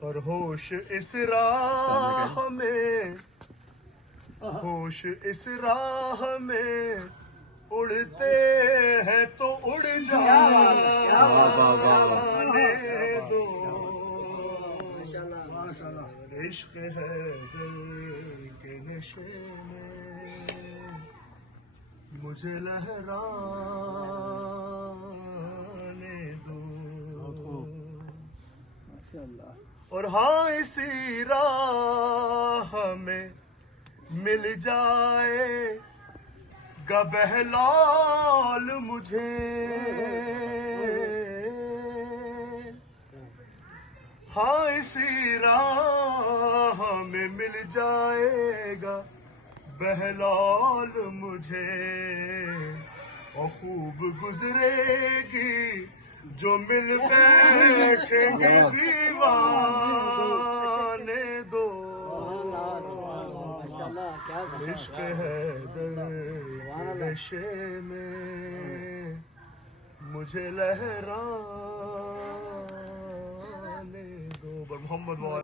اور ہوش اس راہ میں، ہوش اس راہ میں اڑتے ہیں تو اڑ جانے دو، عشق ہے دل کے نشے میں مجھے لہرانے دو، اور ہاں اسی راہ میں مل جائے گا بہلال مجھے، ہاں اسی راہ میں مل جائے گا بہلال مجھے، اور خوب گزرے گی جو مل بیٹھیں گے دیوانے دو، عشق ہے در نشے میں مجھے لہرانے دو۔ محمد